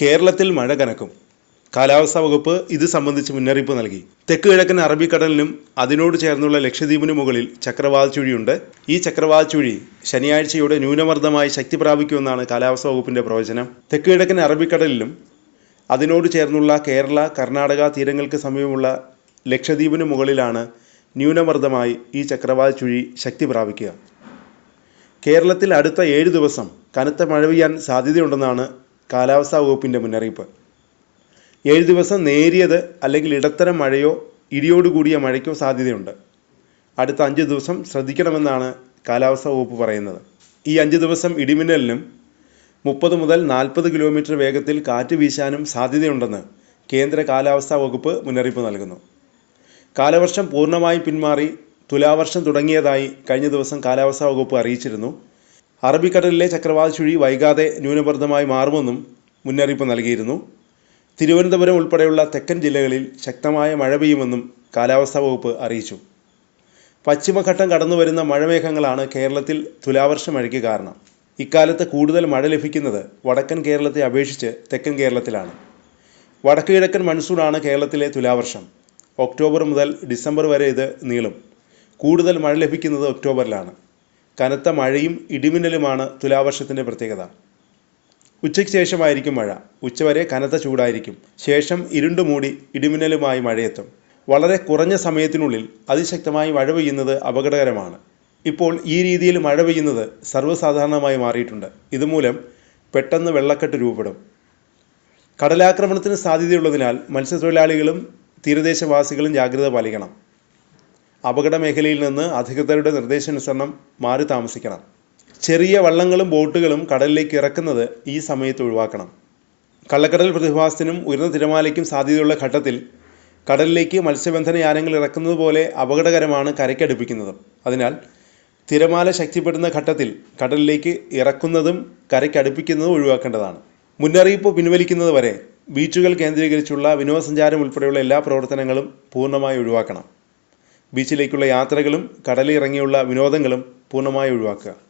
കേരളത്തിൽ മഴ കനക്കും. കാലാവസ്ഥാ വകുപ്പ് ഇത് സംബന്ധിച്ച് മുന്നറിയിപ്പ് നൽകി. തെക്ക് കിഴക്കൻ അറബിക്കടലിനും അതിനോട് ചേർന്നുള്ള ലക്ഷദ്വീപിനു മുകളിൽ ചക്രവാത ചുഴിയുണ്ട്. ഈ ചക്രവാത ചുഴി ശനിയാഴ്ചയോടെ ന്യൂനമർദ്ദമായി ശക്തി പ്രാപിക്കുമെന്നാണ് കാലാവസ്ഥാ വകുപ്പിന്റെ പ്രവചനം. തെക്ക് കിഴക്കൻ അറബിക്കടലിലും അതിനോട് ചേർന്നുള്ള കേരള കർണാടക തീരങ്ങൾക്ക് സമീപമുള്ള ലക്ഷദ്വീപിനു മുകളിലാണ് ന്യൂനമർദ്ദമായി ഈ ചക്രവാത ചുഴി ശക്തി പ്രാപിക്കുക. കേരളത്തിൽ അടുത്ത ഏഴ് ദിവസം കനത്ത മഴ പെയ്യാൻ സാധ്യതയുണ്ടെന്നാണ് കാലാവസ്ഥാ വകുപ്പിന്റെ മുന്നറിയിപ്പ്. ഏഴ് ദിവസം നേരിയത് അല്ലെങ്കിൽ ഇടത്തരം മഴയോ ഇടിയോടുകൂടിയ മഴയ്ക്കോ സാധ്യതയുണ്ട്. അടുത്ത അഞ്ച് ദിവസം ശ്രദ്ധിക്കണമെന്നാണ് കാലാവസ്ഥാ വകുപ്പ് പറയുന്നത്. ഈ അഞ്ച് ദിവസം ഇടിമിന്നലിനും മുപ്പത് മുതൽ നാൽപ്പത് കിലോമീറ്റർ വേഗത്തിൽ കാറ്റ് വീശാനും സാധ്യതയുണ്ടെന്ന് കേന്ദ്ര കാലാവസ്ഥാ വകുപ്പ് മുന്നറിയിപ്പ് നൽകുന്നു. കാലവർഷം പൂർണമായി പിന്മാറി തുലാവർഷം തുടങ്ങിയതായി കഴിഞ്ഞ ദിവസം കാലാവസ്ഥാ വകുപ്പ് അറിയിച്ചിരുന്നു. അറബിക്കടലിലെ ചക്രവാത ചുഴി വൈകാതെ ന്യൂനമർദ്ദമായി മാറുമെന്നും മുന്നറിയിപ്പ് നൽകിയിരുന്നു. തിരുവനന്തപുരം ഉൾപ്പെടെയുള്ള തെക്കൻ ജില്ലകളിൽ ശക്തമായ മഴ പെയ്യുമെന്നും കാലാവസ്ഥാ വകുപ്പ് അറിയിച്ചു. പശ്ചിമഘട്ടം കടന്നു വരുന്ന മഴമേഘങ്ങളാണ് കേരളത്തിൽ തുലാവർഷ മഴയ്ക്ക് കാരണം. ഇക്കാലത്ത് കൂടുതൽ മഴ ലഭിക്കുന്നത് വടക്കൻ കേരളത്തെ അപേക്ഷിച്ച് തെക്കൻ കേരളത്തിലാണ്. വടക്ക് കിഴക്കൻ മൺസൂണാണ് കേരളത്തിലെ തുലാവർഷം. ഒക്ടോബർ മുതൽ ഡിസംബർ വരെ ഇത് നീളും. കൂടുതൽ മഴ ലഭിക്കുന്നത് ഒക്ടോബറിലാണ്. കനത്ത മഴയും ഇടിമിന്നലുമാണ് തുലാവർഷത്തിന്റെ പ്രത്യേകത. ഉച്ചയ്ക്ക് ശേഷമായിരിക്കും മഴ. ഉച്ചവരെ കനത്ത ചൂടായിരിക്കും. ശേഷം ഇരുണ്ടു മൂടി ഇടിമിന്നലുമായി മഴയെത്തും. വളരെ കുറഞ്ഞ സമയത്തിനുള്ളിൽ അതിശക്തമായി മഴ പെയ്യുന്നത് അപകടകരമാണ്. ഇപ്പോൾ ഈ രീതിയിൽ മഴ പെയ്യുന്നത് സർവസാധാരണമായി മാറിയിട്ടുണ്ട്. ഇതുമൂലം പെട്ടെന്ന് വെള്ളക്കെട്ട് രൂപപ്പെടും. കടലാക്രമണത്തിന് സാധ്യതയുള്ളതിനാൽ മത്സ്യത്തൊഴിലാളികളും തീരദേശവാസികളും ജാഗ്രത പാലിക്കണം. അപകട മേഖലയിൽ നിന്ന് അധികൃതരുടെ നിർദ്ദേശാനുസരണം മാറി താമസിക്കണം. ചെറിയ വള്ളങ്ങളും ബോട്ടുകളും കടലിലേക്ക് ഇറക്കുന്നത് ഈ സമയത്ത് ഒഴിവാക്കണം. കള്ളക്കടൽ പ്രതിഭാസത്തിനും ഉയർന്ന തിരമാലയ്ക്കും സാധ്യതയുള്ള ഘട്ടത്തിൽ കടലിലേക്ക് മത്സ്യബന്ധന യാനങ്ങൾ ഇറക്കുന്നത് പോലെ അപകടകരമാണ് കരയ്ക്കടുപ്പിക്കുന്നത്. അതിനാൽ തിരമാല ശക്തിപ്പെടുന്ന ഘട്ടത്തിൽ കടലിലേക്ക് ഇറക്കുന്നതും കരയ്ക്കടുപ്പിക്കുന്നതും ഒഴിവാക്കേണ്ടതാണ്. മുന്നറിയിപ്പ് പിൻവലിക്കുന്നത് വരെ ബീച്ചുകൾ കേന്ദ്രീകരിച്ചുള്ള വിനോദസഞ്ചാരം ഉൾപ്പെടെയുള്ള എല്ലാ പ്രവർത്തനങ്ങളും പൂർണമായി ഒഴിവാക്കണം. ബീച്ചിലേക്കുള്ള യാത്രകളും കടലിറങ്ങിയുള്ള വിനോദങ്ങളും പൂർണമായി ഒഴിവാക്കുക.